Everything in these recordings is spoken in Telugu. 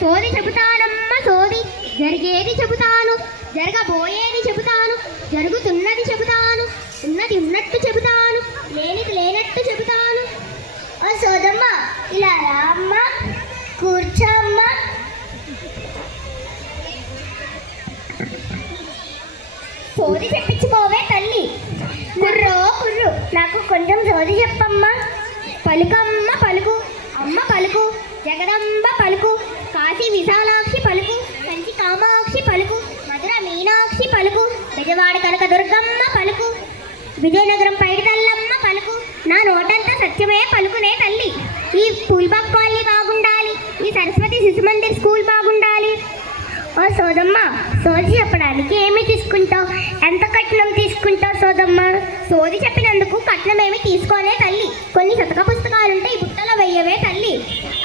సోది చెబుతానమ్మ సోది, జరిగేది చెబుతాను, జరగబోయేది చెబుతాను, జరుగుతున్నది చెబుతాను, ఉన్నది ఉన్నట్టు చెబుతాను, లేనిది లేనట్టు చెబుతాను. ఓ సోదమ్మ, ఇలా రా అమ్మ, కూర్చో అమ్మ. సోది చెప్పించుకోవే తల్లి. కుర్రో కుర్రు, నాకు కొంచెం సోది చెప్పమ్మా. పలుకమ్మ పలుకు, అమ్మ పలుకు, జగదంబ పలుకు, కాశీ విశాలాక్షి పలుకు, కంచి కామాక్షి పలుకు, మధుర మీనాక్షి పలుకు, బెజవాడ కనక దుర్గమ్మ పలుకు, విజయనగరం పైడితల్లమ్మ పలుకు. నా నోటంతా సత్యమే పలుకునే తల్లి. ఈ పూల్బాగ్ కాలనీ బాగుండాలి, ఈ సరస్వతి శిశు మందిర్ స్కూల్ బాగుండాలి. ఓ సోదమ్మ, సోది చెప్పడానికి ఏమి తీసుకుంటావు? ఎంత కట్నం తీసుకుంటావు సోదమ్మ? సోది చెప్పినందుకు కట్నం ఏమి తీసుకోనే తల్లి. కొన్ని శతక పుస్తకాలుంటే ఈ బుట్టలో వెయ్యవే తల్లి.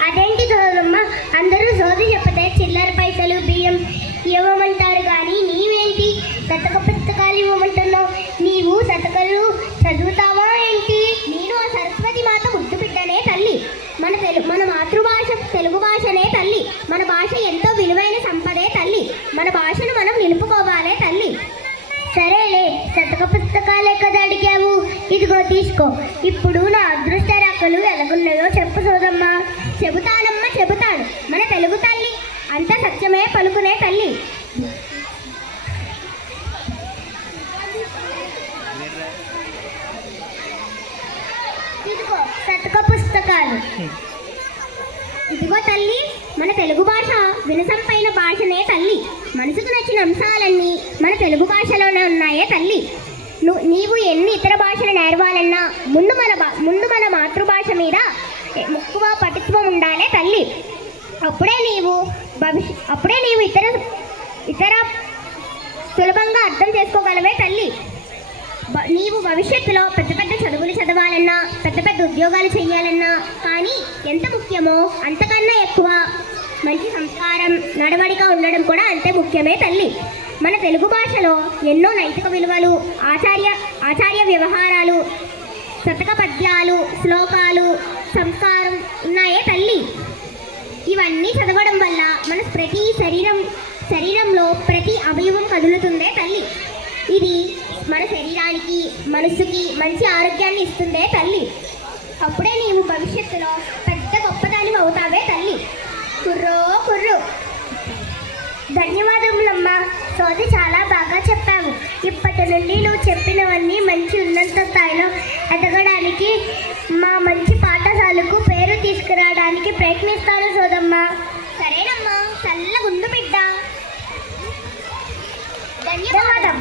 అదేంటి సోదమ్మ, అందరూ సోది చెప్తే చిల్లర పైసలు బియ్యం ఇవ్వమంటారు, కానీ నీవేంటి శతక పుస్తకాలు ఇవ్వమంటున్నావు? నీవు శతకలు చదువుతావా ఏంటి? నేను ఆ సరస్వతి మాత ముద్దు బిడ్డనే తల్లి. మన మాతృభాష తెలుగు భాషనే తల్లి. మన భాష ఎంతో విలువైన సంపదే తల్లి. మన భాషను మనం నిలుపుకోవాలే తల్లి. సరేలే, శతక పుస్తకాలే కదా అడిగావు, ఇదిగో తీసుకో. ఇప్పుడు నా అదృష్ట రేఖలు ఎలాగున్నాయో చెప్పు సోదమ్మ. చెబుతానమ్మ చెబుతాను, మన తెలుగు తల్లి అంత సత్యమే పలుకునే తల్లి. ఇదిగో శతక పుస్తకాలు. ఇదిగో తల్లి, మన తెలుగు భాష వినసంపైన భాషనే తల్లి. మనసుకు నచ్చిన అంశాలన్నీ మన తెలుగు భాషలోనే ఉన్నాయే తల్లి. నీవు ఎన్ని ఇతర భాషలు నేర్వాలన్నా ముందు మన మాతృభాష మీద మక్కువ పటుత్వం ఉండాలే తల్లి. అప్పుడే నీవు ఇతర సులభంగా అర్థం చేసుకోగలవే తల్లి. నీవు భవిష్యత్తులో పెద్ద పెద్ద చదువులు చదవాలన్నా, పెద్ద పెద్ద ఉద్యోగాలు చేయాలన్నా, కానీ ఎంత ముఖ్యమో అంతకన్నా ఎక్కువ మంచి సంస్కారం నడవడిక ఉండడం కూడా అంతే ముఖ్యమే తల్లి. మన తెలుగు భాషలో ఎన్నో నైతిక విలువలు, ఆచార్య వ్యవహారాలు, శతక పద్యాలు, శ్లోకాలు, సంస్కారం ఉన్నాయే తల్లి. ఇవన్నీ చదవడం వల్ల మన ప్రతి శరీరంలో ప్రతి అవయవం కదులుతుందే తల్లి. ఇది మన శరీరానికి మనసుకి మంచి ఆరోగ్యాన్ని ఇస్తుందే తల్లి. అప్పుడే నీవు భవిష్యత్తులో పెద్ద గొప్పదాని అవుతావే తల్లి. కుర్రో కుర్రు. ధన్యవాదములమ్మా, సోది చాలా బాగా చెప్పావు. ఇప్పటి నుండి నువ్వు చెప్పినవన్నీ మంచి ఉన్నత స్థాయిలో ఎదగడానికి, మా మంచి పాఠశాలకు పేరు తీసుకురావడానికి ప్రయత్నిస్తాను సోదమ్మా. సరేనమ్మా, చల్లగుండు బిడ్డ. ధన్యవాదం.